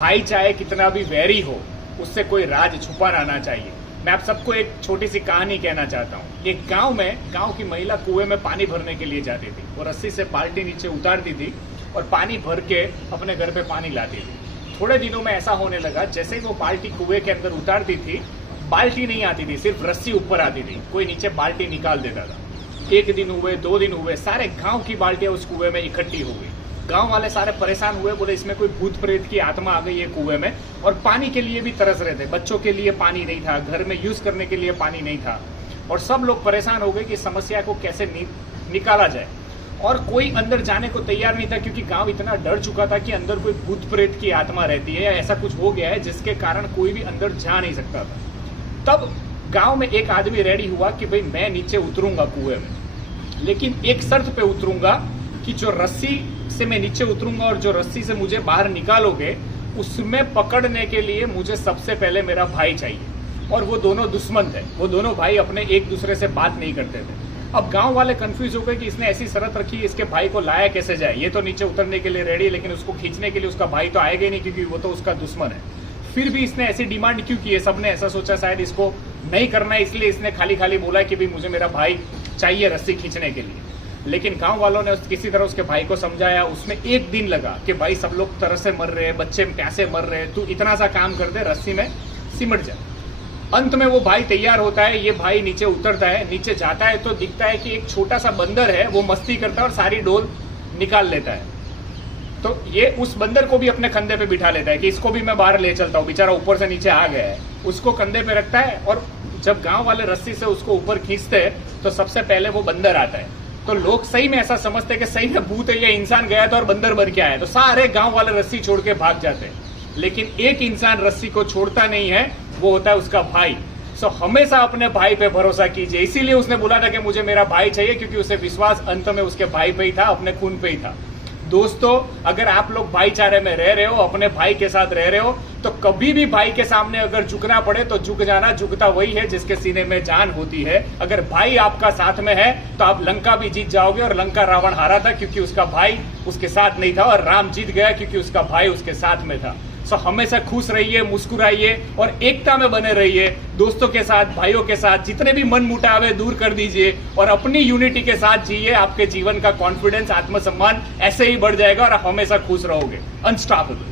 भाई चाहे कितना भी वैरी हो, उससे कोई राज छुपा रहना चाहिए। मैं आप सबको एक छोटी सी कहानी कहना चाहता हूँ। एक गांव की महिला कुएं में पानी भरने के लिए जाती थी। वो रस्सी से बाल्टी नीचे उतारती थी और पानी भर के अपने घर पे पानी लाती थी। थोड़े दिनों में ऐसा होने लगा, जैसे ही वो बाल्टी कुएं के अंदर उतारती थी, बाल्टी नहीं आती थी, सिर्फ रस्सी ऊपर आती थी। कोई नीचे बाल्टी निकाल देता था। एक दिन हुए, 2 दिन हुए, सारे गाँव की बाल्टियां उस कुएं में इकट्ठी हो गई। गांव वाले सारे परेशान हुए, बोले इसमें कोई भूत प्रेत की आत्मा आ गई है कुएं में। और पानी के लिए भी तरस रहे थे। बच्चों के लिए पानी नहीं था, घर में यूज करने के लिए पानी नहीं था। और सब लोग परेशान हो गए कि समस्या को कैसे निकाला जाए। और कोई अंदर जाने को तैयार नहीं था, क्योंकि गांव इतना डर चुका था कि अंदर कोई भूत प्रेत की आत्मा रहती है या ऐसा कुछ हो गया है जिसके कारण कोई भी अंदर जा नहीं सकता था। तब गांव में एक आदमी रेडी हुआ कि भाई मैं नीचे उतरूंगा कुएं में, लेकिन एक शर्त पे उतरूंगा कि जो रस्सी से मैं नीचे उतरूंगा और जो रस्सी से मुझे बाहर निकालोगे, उसमें पकड़ने के लिए मुझे सबसे पहले मेरा भाई चाहिए। और वो दोनों दुश्मन थे। वो दोनों भाई अपने एक दूसरे से बात नहीं करते थे। अब गांव वाले कंफ्यूज हो गए कि इसने ऐसी शर्त रखी, इसके भाई को लाया कैसे जाए। ये तो नीचे उतरने के लिए रेडी है, लेकिन उसको खींचने के लिए उसका भाई तो आएगा ही नहीं, क्योंकि वो तो उसका दुश्मन है। फिर भी इसने ऐसी डिमांड क्यों की है? सबने ऐसा सोचा शायद इसको नहीं करना है, इसलिए इसने खाली खाली बोला कि भाई मुझे मेरा भाई चाहिए रस्सी खींचने के लिए। लेकिन गांव वालों ने किसी तरह उसके भाई को समझाया। उसमें एक दिन लगा कि भाई सब लोग तरस से मर रहे हैं, बच्चे प्यासे मर रहे हैं, तू इतना सा काम कर दे, रस्सी में सिमट जा। अंत में वो भाई तैयार होता है। ये भाई नीचे उतरता है, नीचे जाता है तो दिखता है कि एक छोटा सा बंदर है, वो मस्ती करता है और सारी डोल निकाल लेता है। तो ये उस बंदर को भी अपने कंधे पे बिठा लेता है कि इसको भी मैं बाहर ले चलता हूँ, बेचारा ऊपर से नीचे आ गया है। उसको कंधे पे रखता है और जब गांव वाले रस्सी से उसको ऊपर खींचते हैं तो सबसे पहले वो बंदर आता है। तो लोग सही में ऐसा समझते हैं कि सही में भूत है, ये इंसान गया था और बंदर बन के आया, तो सारे गांव वाले रस्सी छोड़ के भाग जाते हैं। लेकिन एक इंसान रस्सी को छोड़ता नहीं है, वो होता है उसका भाई। सो हमेशा अपने भाई पे भरोसा कीजिए। इसीलिए उसने बोला था कि मुझे मेरा भाई चाहिए, क्योंकि उसे विश्वास अंत में उसके भाई पे ही था, अपने खून पे ही था। दोस्तों, अगर आप लोग भाईचारे में रह रहे हो, अपने भाई के साथ रह रहे हो, तो कभी भी भाई के सामने अगर झुकना पड़े तो झुक जाना। झुकता वही है जिसके सीने में जान होती है। अगर भाई आपका साथ में है तो आप लंका भी जीत जाओगे। और लंका रावण हारा था क्योंकि उसका भाई उसके साथ नहीं था, और राम जीत गया क्योंकि उसका भाई उसके साथ में था। सो हमेशा खुश रहिए, मुस्कुराइए और एकता में बने रहिए। दोस्तों के साथ, भाइयों के साथ जितने भी मन मुटाव है दूर कर दीजिए और अपनी यूनिटी के साथ जिए। आपके जीवन का कॉन्फिडेंस, आत्मसम्मान ऐसे ही बढ़ जाएगा और आप हमेशा खुश रहोगे। अनस्टॉपेबल।